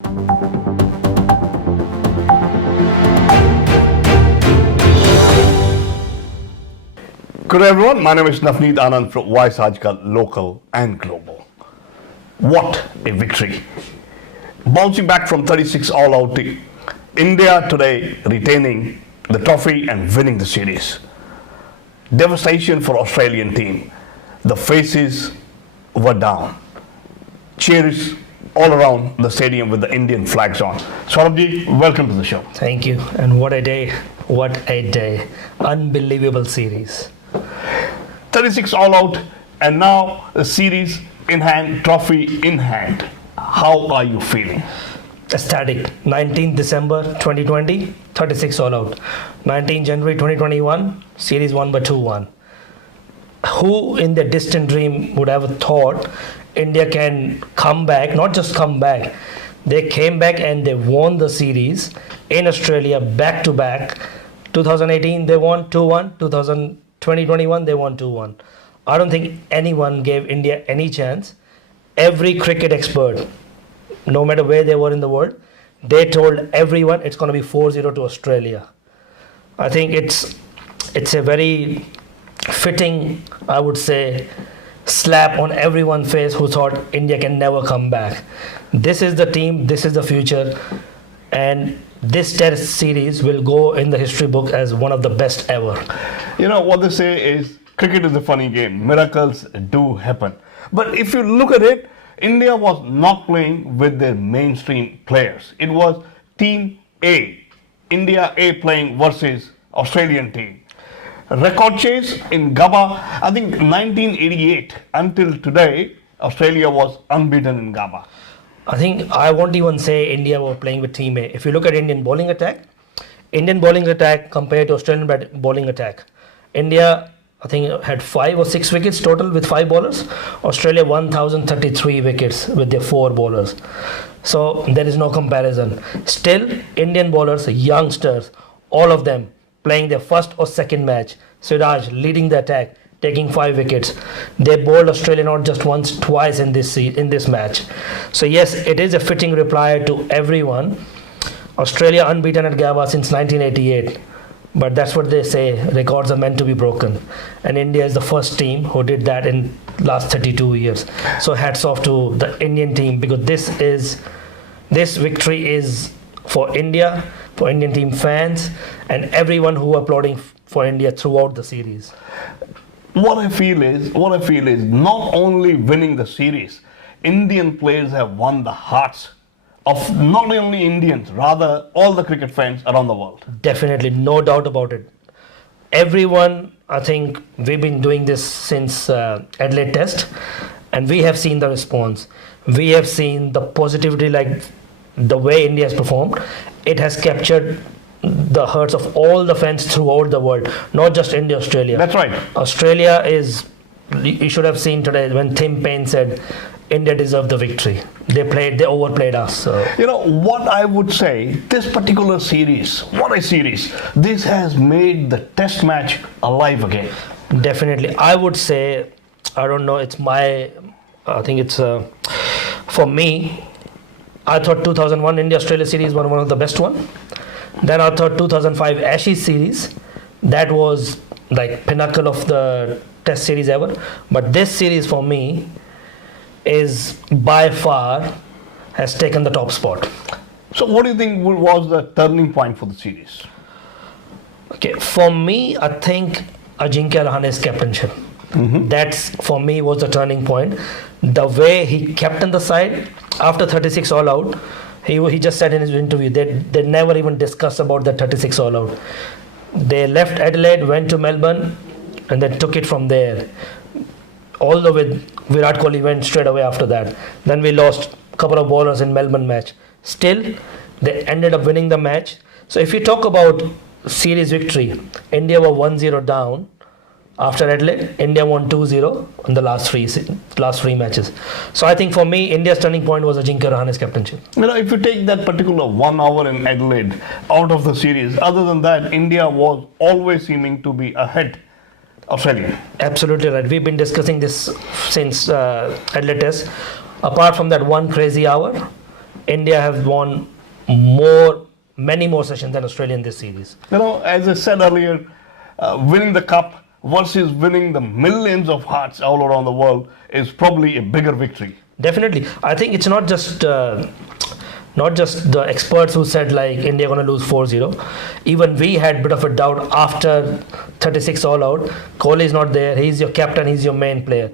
Good everyone, my name is Navneet Anand from Voice Aajkal, local and global. What a victory. Bouncing back from 36 all-out, India today retaining the trophy and winning the series. Devastation for Australian team. The faces were down. Cheers all around the stadium with the Indian flags on. Saurabh, welcome to the show. Thank you. And what a day. What a day. Unbelievable series. 36 all out, and now the series in hand, trophy in hand. How are you feeling? Ecstatic. 19th December 2020, 36 all out. 19th January 2021, series won by 2-1. Who in their distant dream would have thought India can come back, not just come back, they came back and they won the series in Australia back to back. 2018 they won 2-1, 2021 they won 2-1. I don't think anyone gave India any chance. Every cricket expert, no matter where they were in the world, they told everyone it's going to be 4-0 to Australia. I think it's a very fitting, I would say, slap on everyone's face who thought India can never come back. This is the team, this is the future, and this test series will go in the history book as one of the best ever. You know, what they say is cricket is a funny game. Miracles do happen. But if you look at it, India was not playing with their mainstream players. It was Team A, India A playing versus Australian team. Record chase in Gabba, I think 1988 until today, Australia was unbeaten in Gabba. I think I won't even say India were playing with Team A. If you look at Indian bowling attack compared to Australian bowling attack, India, I think, had 5 or 6 wickets total with 5 bowlers. Australia 1,033 wickets with their 4 bowlers. So there is no comparison. Still, Indian bowlers, youngsters, all of them playing their first or second match. Siraj leading the attack, taking 5 wickets. They bowled Australia not just once, twice in this match. So yes, it is a fitting reply to everyone. Australia unbeaten at Gabba since 1988. But that's what they say, records are meant to be broken. And India is the first team who did that in last 32 years. So hats off to the Indian team, because this victory is for India, for Indian team fans, and everyone who are applauding for India throughout the series. What I feel is not only winning the series, Indian players have won the hearts of not only Indians, rather all the cricket fans around the world. Definitely, no doubt about it. Everyone, I think we've been doing this since Adelaide Test, and we have seen the response. We have seen the positivity, like the way India has performed. It has captured the hearts of all the fans throughout the world, not just India, Australia. That's right. Australia is, you should have seen today when Tim Payne said India deserved the victory. They overplayed us. So. You know, what I would say, this particular series, what a series, this has made the test match alive again. Definitely. I would say, I don't know, I think it's, for me, I thought 2001 India-Australia series was one of the best one. Then I thought 2005 Ashes series, that was like pinnacle of the test series ever. But this series for me is by far has taken the top spot. So what do you think was the turning point for the series? Okay, for me, I think Ajinkya Rahane's captainship. That's for me was the turning point. The way he captained the side after 36 all out, he just said in his interview they never even discussed about the 36 all out. They left Adelaide, went to Melbourne, and then took it from there. Although with Virat Kohli went straight away after that. Then we lost a couple of bowlers in Melbourne match. Still, they ended up winning the match. So if you talk about series victory, India were 1-0 down after Adelaide. India won 2-0 in the last three matches. So I think for me, India's turning point was Ajinkya Rahane's captainship. You know, if you take that particular 1 hour in Adelaide out of the series, other than that, India was always seeming to be ahead. Australia. Absolutely right. We've been discussing this since Adelaide Test. Apart from that one crazy hour, India have won many more sessions than Australia in this series. As I said earlier, winning the cup versus winning the millions of hearts all around the world is probably a bigger victory. Definitely. I think it's not just the experts who said like India going to lose 4-0. Even we had a bit of a doubt after 36 all out. Kohli is not there. He's your captain. He's your main player.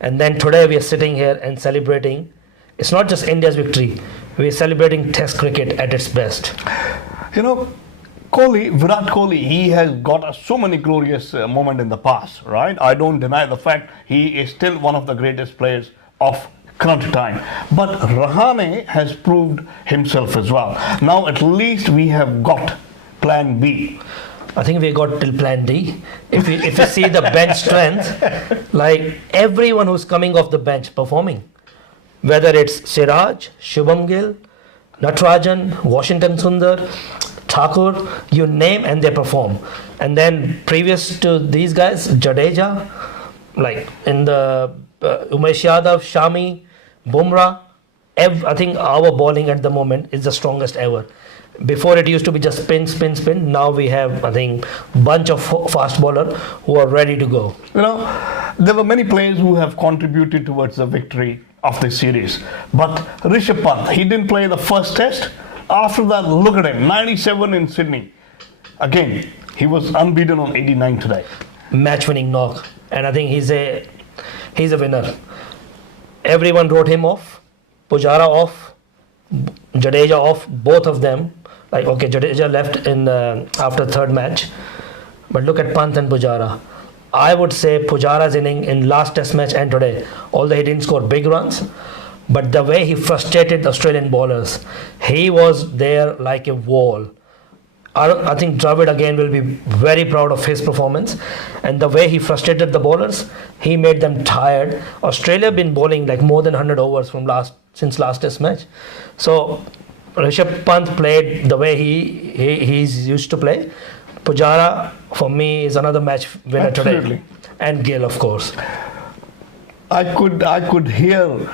And then today we are sitting here and celebrating. It's not just India's victory. We are celebrating Test cricket at its best. Virat Kohli, he has got so many glorious moments in the past, right? I don't deny the fact he is still one of the greatest players of current time. But Rahane has proved himself as well. Now at least we have got plan B. I think we got till plan D. If you see the bench strength, like everyone who's coming off the bench performing, whether it's Siraj, Shubham Gill, Natarajan, Washington Sundar, Thakur, you name and they perform. And then previous to these guys, Jadeja, like in the Umesh Yadav, Shami, Bumrah, I think our bowling at the moment is the strongest ever. Before it used to be just spin, spin, spin. Now we have, I think, bunch of fast bowlers who are ready to go. There were many players who have contributed towards the victory of this series. But Rishabh Pant, he didn't play the first test. After that, look at him, 97 in Sydney. Again, he was unbeaten on 89 today. Match-winning knock. And I think he's a winner. Everyone wrote him off. Pujara off. Jadeja off. Both of them. Like, okay, Jadeja left in after third match. But look at Pant and Pujara. I would say Pujara's inning in last test match and today, although he didn't score big runs, but the way he frustrated the Australian bowlers, he was there like a wall. I think Dravid again will be very proud of his performance, and the way he frustrated the bowlers, he made them tired. Australia been bowling like more than 100 overs since last test match. So Rishabh Pant played the way he's used to play. Pujara for me is another match winner today, and Gill of course. I could hear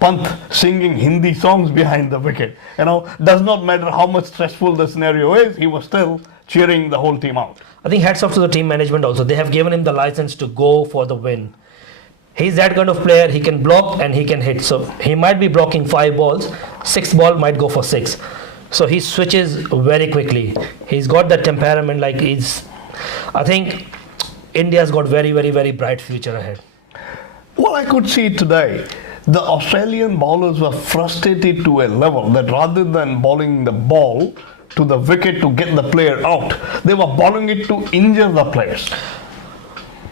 Pant singing Hindi songs behind the wicket. Does not matter how much stressful the scenario is, he was still cheering the whole team out. I think hats off to the team management also. They have given him the license to go for the win. He's that kind of player, he can block and he can hit. So he might be blocking 5 balls, 6th ball might go for 6. So he switches very quickly. He's got that temperament, I think India's got very, very, very bright future ahead. Well, I could see today, the Australian bowlers were frustrated to a level that rather than bowling the ball to the wicket to get the player out, they were bowling it to injure the players.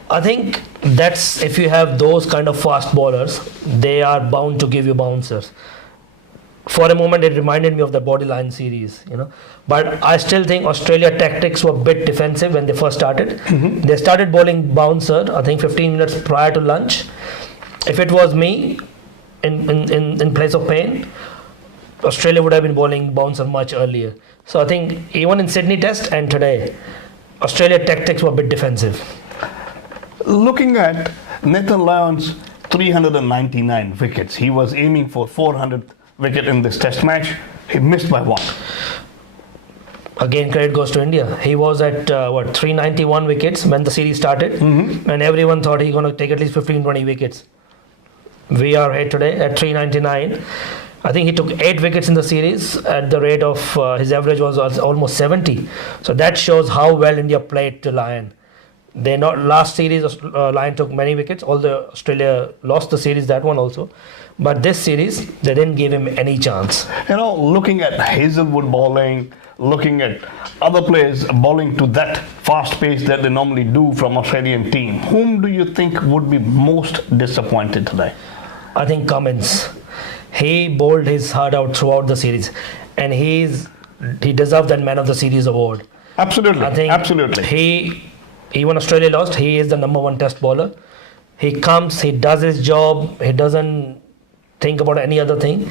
I think that's, if you have those kind of fast bowlers, they are bound to give you bouncers. For a moment, it reminded me of the Bodyline series, But I still think Australia tactics were a bit defensive when they first started. Mm-hmm. They started bowling bouncer, I think 15 minutes prior to lunch. If it was me, in place of Payne, Australia would have been bowling bouncer much earlier. So I think even in Sydney Test and today, Australia tactics were a bit defensive. Looking at Nathan Lyon's 399 wickets, he was aiming for 400th wicket in this Test match. He missed by 1. Again, credit goes to India. He was at 391 wickets when the series started, and everyone thought he's going to take at least 15-20 wickets. We are here today at 399. I think he took 8 wickets in the series at the rate of his average was almost 70. So that shows how well India played to Lyon. Last series, Lyon took many wickets, although Australia lost the series, that one also. But this series, they didn't give him any chance. Looking at Hazelwood bowling, looking at other players bowling to that fast pace that they normally do from Australian team, whom do you think would be most disappointed today? I think Cummins. He bowled his heart out throughout the series, and he deserved that Man of the Series award. Absolutely. I think absolutely. Even Australia lost, he is the number 1 Test bowler. He comes, he does his job, he doesn't think about any other thing.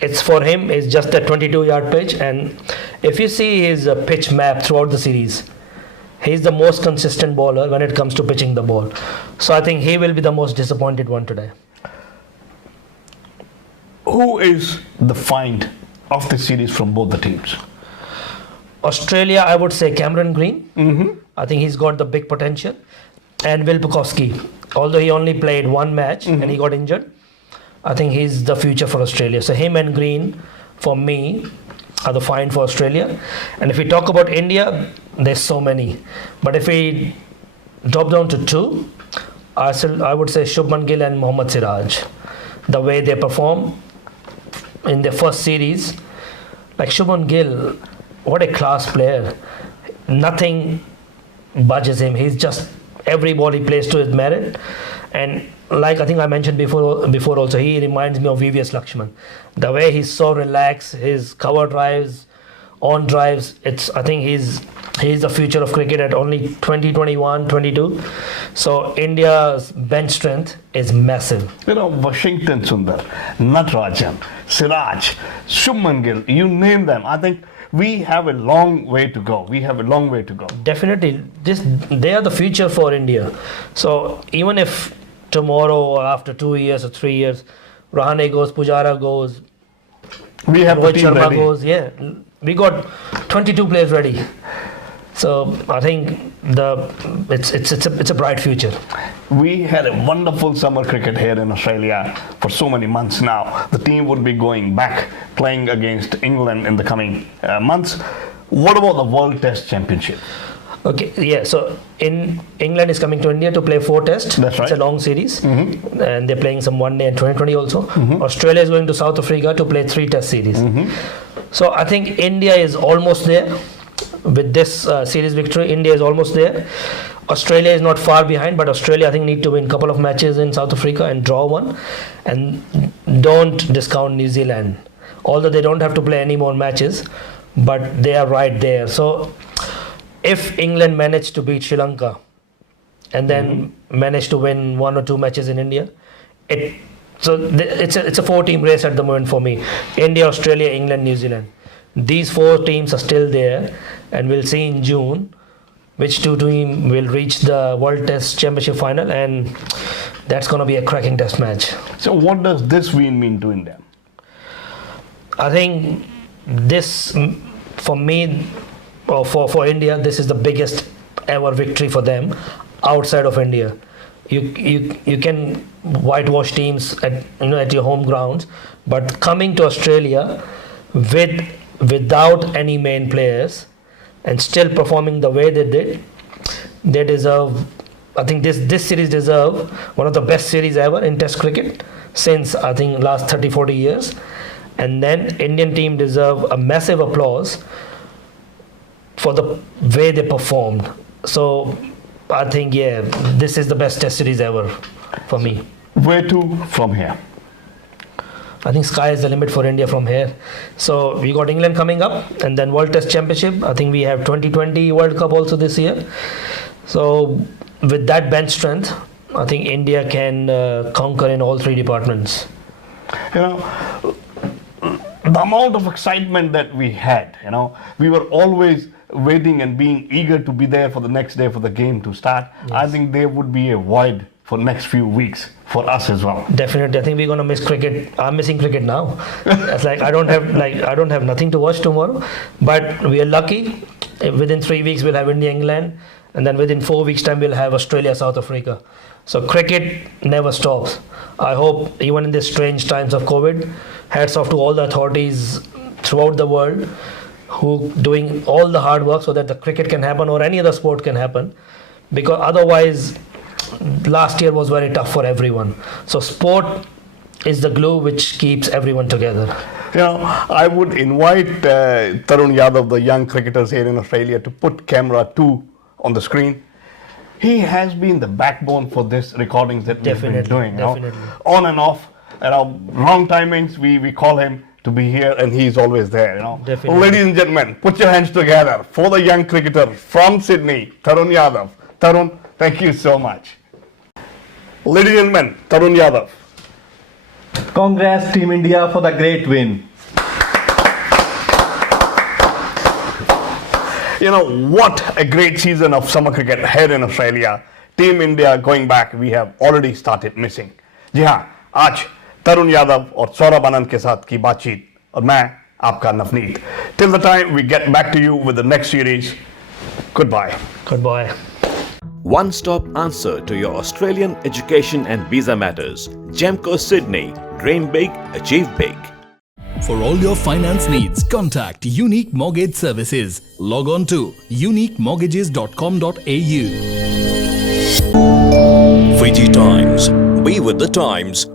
It's for him, it's just a 22-yard pitch, and if you see his pitch map throughout the series, he's the most consistent bowler when it comes to pitching the ball. So I think he will be the most disappointed one today. Who is the find of the series from both the teams? Australia, I would say Cameron Green. I think he's got the big potential. And Will Pucovski, although he only played one match and he got injured, I think he's the future for Australia. So him and Green, for me, are the find for Australia. And if we talk about India, there's so many. But if we drop down to two, I would say Shubman Gill and Mohammad Siraj. The way they perform in their first series, like Shubman Gill, what a class player. Nothing budges him. He's just, every ball he plays to his merit. And like I think I mentioned before also, he reminds me of VVS Lakshman. The way he's so relaxed, his cover drives, on drives, I think he's the future of cricket at only 20, 21, 22. So India's bench strength is massive. Washington Sundar, Natarajan, Siraj, Shubman Gill, you name them. I think we have a long way to go. Definitely, they are the future for India. So even if tomorrow or after 2 years or 3 years, Rahane goes, Pujara goes, we have Rohit the team Sharma ready. goes, we got 22 players ready. So I think it's a bright future. We had a wonderful summer cricket here in Australia for so many months now. The team would be going back playing against England in the coming months. What about the World Test Championship? Okay, yeah. So England is coming to India to play 4 tests. That's right. It's a long series, and they're playing some one day in 2020 also. Australia is going to South Africa to play 3 test series. So I think India is almost there. With this series victory, India is almost there. Australia is not far behind, but Australia I think need to win a couple of matches in South Africa and draw one. And don't discount New Zealand. Although they don't have to play any more matches, but they are right there. So if England manage to beat Sri Lanka and then manage to win 1 or 2 matches in India, it's a 4-team race at the moment for me. India, Australia, England, New Zealand. These 4 teams are still there, and we'll see in June which 2 teams will reach the World Test Championship final, and that's going to be a cracking test match. So what does this win mean to India? I think this, for me, or for India, this is the biggest ever victory for them outside of India. You can whitewash teams at your home grounds, but coming to Australia without any main players and still performing the way they did, they deserve. I think this series deserve one of the best series ever in Test cricket since I think last 30-40 years. And then Indian team deserve a massive applause for the way they performed. So I think this is the best Test series ever for me. Where to from here? I think sky is the limit for India from here. So we got England coming up, and then World Test Championship. I think we have 2020 World Cup also this year. So with that bench strength, I think India can conquer in all 3 departments. The amount of excitement that we had, we were always waiting and being eager to be there for the next day for the game to start. Yes. I think there would be a void for next few weeks for us as well. Definitely, I think we're gonna miss cricket. I'm missing cricket now. It's like I don't have nothing to watch tomorrow. But we are lucky. Within 3 weeks we'll have India, England, and then within 4 weeks time we'll have Australia, South Africa. So cricket never stops. I hope even in these strange times of COVID, hats off to all the authorities throughout the world who doing all the hard work so that the cricket can happen or any other sport can happen, because otherwise last year was very tough for everyone. So sport is the glue which keeps everyone together. I would invite Tarun Yadav, the young cricketers here in Australia, to put camera 2 on the screen. He has been the backbone for this recordings that we've been doing. Definitely. On and off, wrong timings, we call him to be here, and he's always there. Definitely. Ladies and gentlemen, put your hands together for the young cricketer from Sydney, Tarun Yadav. Tarun, thank you so much. Ladies and gentlemen, Tarun Yadav. Congrats Team India for the great win. What a great season of summer cricket here in Australia. Team India going back, we have already started missing. जी हाँ, आज तरुण यादव और सौरभ आनंद के साथ की बातचीत, और मैं आपका Navneet. Till the time we get back to you with the next series, goodbye. Goodbye. One-stop answer to your Australian education and visa matters. Gemco Sydney. Dream big, achieve big. For all your finance needs, contact Unique Mortgage Services. Log on to uniquemortgages.com.au. Fiji Times. Be with the times.